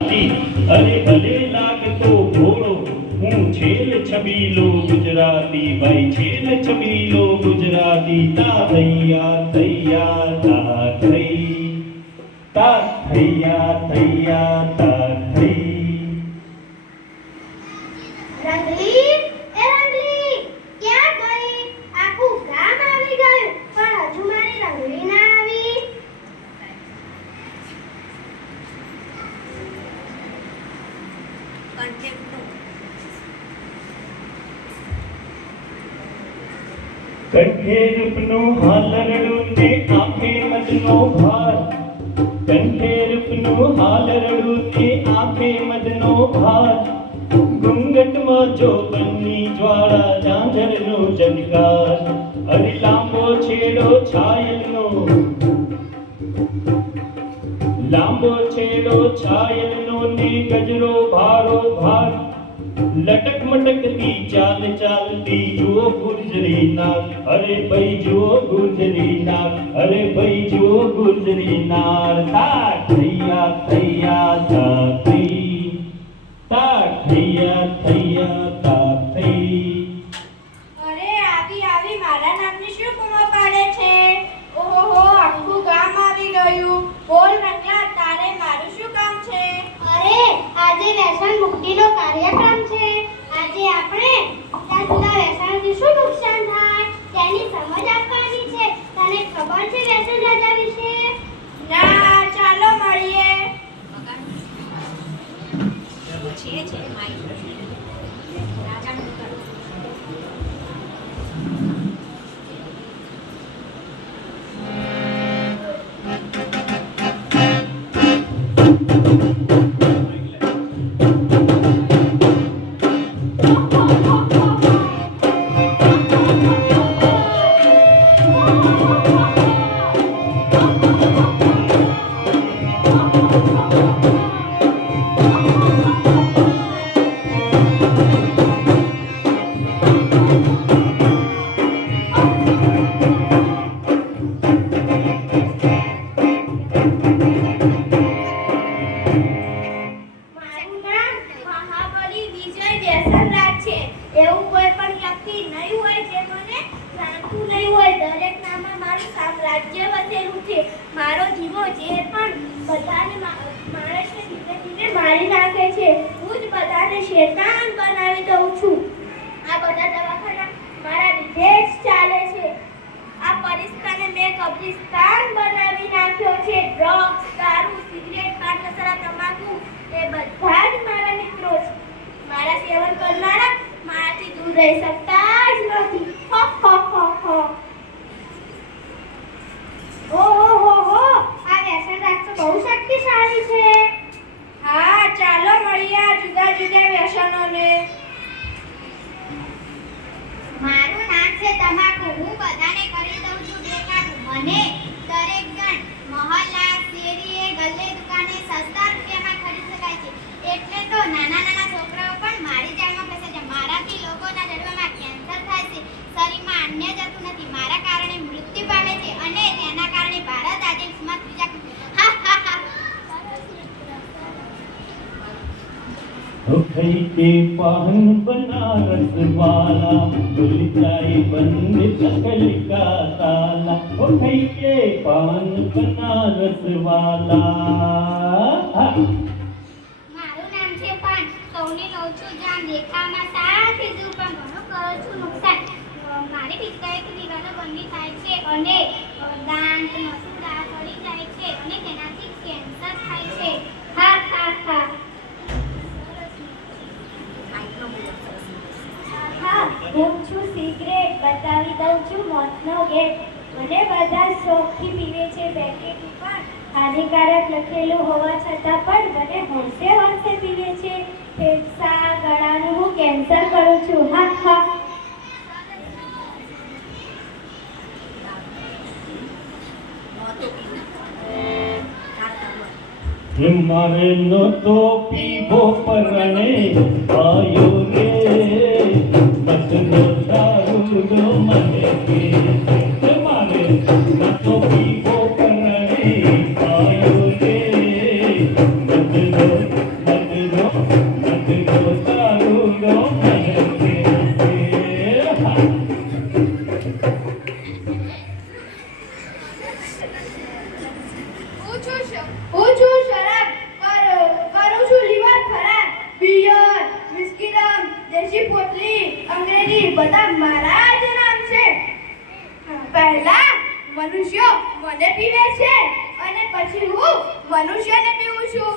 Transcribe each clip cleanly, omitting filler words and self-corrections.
અરે ભલે લાગતો ભોળો હું છેલ છબીલો ગુજરાતી ભાઈ છેલ છબીલો ગુજરાતી તા થૈયા થૈયા તા થઈ તા થૈયા થૈયા તા થઈ રંગલી એ રંગલી ક્યાં ગઈ? આખું ગામ આવી ગયું પણ હજુ મારી રંગલી ના આવી. કંઠે રૂપનો હાલરડું ને આંખે મદનો ભાર કંઠે રૂપનો હાલરડું ને આંખે મદનો ભાર ઘૂંઘટમાં જોબનની જ્વાળા ઝાંઝરનો ઝંકાર અરે લાંબો છેડો છાયલનો ને ગજરો ભારો ભાર લટક મટકતી ચાલ ચાલતી જુઓ ગુર્જરી નાર અરે ભાઈ જુઓ ગુર્જરી નાર અરે ભાઈ જુઓ ગુર્જરી નાર તા થૈયા થૈયા તા થઈ તા થૈયા થૈયા તા થઈ. અરે આવી મારા નામની શું બૂમો પાડે છે? ઓહો આખું ગામ આવી ગયું. બોલ રંગલા, તારે મારું શું કામ છે? અરે આજે વ્યસન મુક્તિનો કાર્યક્રમ છે. આજે આપણે જુદા વ્યસનથી શું નુકસાન થાય તેની સમજ આપવાની છે. તને ખબર છે વ્યસન રાજા વિશે? ના, ચાલો મળીએ. મારો જીવો જે પણ બધાને માણસને ધીરે ધીરે મારી નાખે છે. હું જ બધાને શેતાન બનાવી દઉં છું. આ બધા દવાખાના મારા લીધે જ ચાલે છે. આ પરિસ્થિતિને મેં કબ્રિસ્તાન બનાવી નાખ્યો છે. ડ્રગ્સ, દારૂ, સિગરેટ, પાન મસાલા, તમાકુ એ બધા જ મારા મિત્રો છે. મારા સેવન કરનારા મારાથી દૂર રહી શકતા જ નથી. હો હો હો હો. ઓહો આ વ્યસન રાજ તો બહુ શક્તિશાળી છે. હા, ચાલો મળીએ આ જુદા જુદા વ્યસનોને. મારું નામ છે તમાકુ. હું બધાને કરી દઉં છું બેકાબુ. મને દરેક જણ મહોલ્લા, શેરીએ, ગલ્લે દુકાને સસ્તા રૂપિયામાં ખરીદી શકાય છે. એટલે તો નાના નાના છોકરાઓ પણ મારી જાળમાં ફસે છે. મારાથી લોકોના જડબામાં કેન્સર થાય છે. શરીરમાં અન્ય જતું નથી. મારા કારણે મૃત્યુ પામે છે અને તેના કારણે ભારત આજે વિશ્વમાં ત્રીજા खई के पान बनारस वाला खुल जाए बंद सकल का ताला खई के पान बनारस वाला. મારું નામ છે પાન. સૌને લઉં છું જાન. દેખામાં સાથી દૂર પણ ઘણું કરું છું નુકસાન. મારી પિત્તાએ દીવાનો બંધી થાય છે અને દાંત મસૂડા સડી જાય છે અને તેનાથી કેન્સર થાય છે. હા હા હા. હું છું સિગરેટ. બતાવી દઉં છું મોતનો ગેટ. મને બધા શોખથી પીવે છે પેકેટ ઉપર. હાનિકારક લખેલું હોવા છતાં પણ મને હોંશે હોંશે પીવે છે. ફેફસા ગળાનું હું કેન્સર કરું છું. હા હા. મારે નો તો પીવો પરણે આયો રે મતનો દારૂ નો મને કે મારે નો તો પીવો પરણે આયો રે મતનો મને પીવે છે અને પછી હું મનુષ્યને પીવું છું.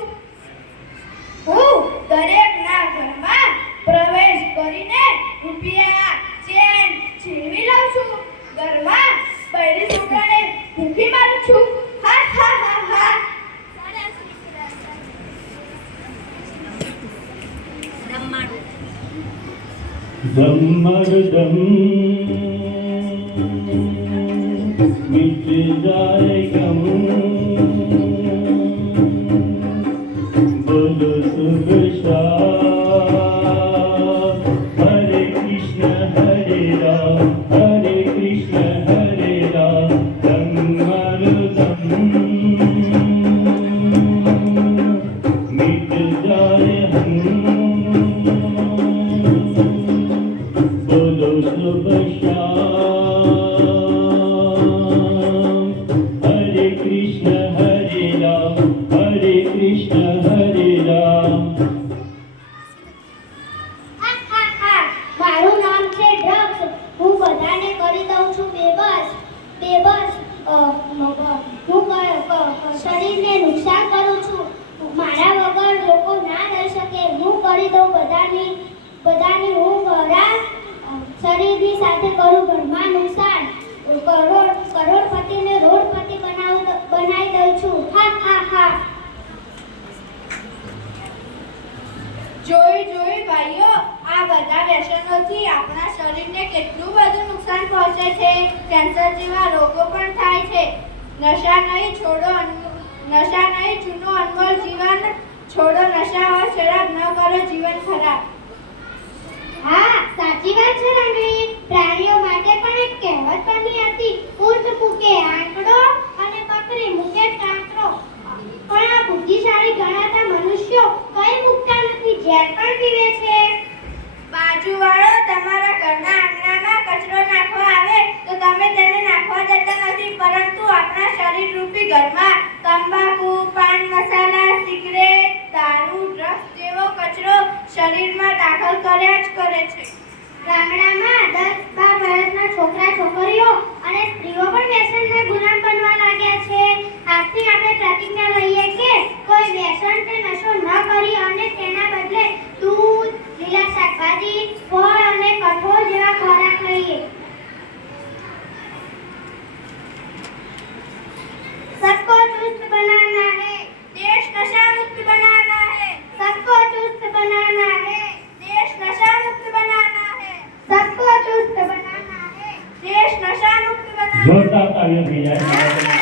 હું દરેકના ઘરમાં પ્રવેશ કરીને રૂપિયા ચેન છીનવી લઉં છું. ઘરમાં બૈરી છોકરાને ભૂખી મારું છું. હા હા હા હા. दम मिट जाए गम बोलो शुभ शाम हरे कृष्ण हरे राम दम मिट जाए हम बोलो शुभ श्याम हरे कृष्ण हरे राम હા હા હા. મારું નામ છે ડ્રગ્સ. હું બધાને કરી દઉં છું બેબસ. હું શરીરને નુકસાન કરું છું. મારા વગર લોકો ના રહી શકે. હું કરી દઉં બધાની હું શરીરની સાથે કરું ઘરમાં નુકસાન. કરોડપતિને રોડપતિ બનાવી દઉં છું. હા હા હા. જોઈ ભાઈઓ, આ બધા વ્યસનોથી આપણા શરીરને કેટલું બધું નુકસાન પહોંચે છે. કેન્સર જેવા રોગો પણ થાય છે. નશા નહીં જૂનું અનમોલ જીવન છોડો. નશા और शराब ન કરો, જીવન ખરાબ. હા, સાચી વાત છે રણવી. પ્રાણીઓ માટે પણ એક કહેવત બની હતી, ઊંટ મૂકે આંકડો અને બકરી મૂકે કાંકરો. પણ આ બુદ્ધિશાળી ગણાતા મનુષ્યો કઈ મૂકતા નથી, ઝેર પણ પીવે છે. બાજુવાળો તમારા ઘરના આંગણામાં કચરો નાખવા આવે તો તમે તેને નાખવા દેતા નથી, પરંતુ આપણા શરીર રૂપી ઘરમાં તંબાકુ, પાન મસાલા, સિગરેટ, દારૂ, ડ્રગ્સ જેવો કચરો શરીરમાં દાખલ કર્યા જ કરે છે. ગામડામાં 10-12 વર્ષના છોકરા છોકરીઓ અને સ્ત્રીઓ પણ વ્યસનના ગુલામ બનવા લાગ્યા છે. આજથી આપણે પ્રતિજ્ઞા લઈએ કે કોઈ વ્યસન કે નશો ન કરી અને તેના બદલે દૂધ, લીલા શાકભાજી, ફળ અને કઠોળ જેવા ખોરાક લઈએ. सबको चुस्त बनाना है, देश नशा मुक्त बनाना है. सबको चुस्त बनाना है, देश नशा मुक्त बनाना है. सबको चुस्त बनाना है, देश नशा मुक्त बनाना है. जोरदार तालियां दी जाए.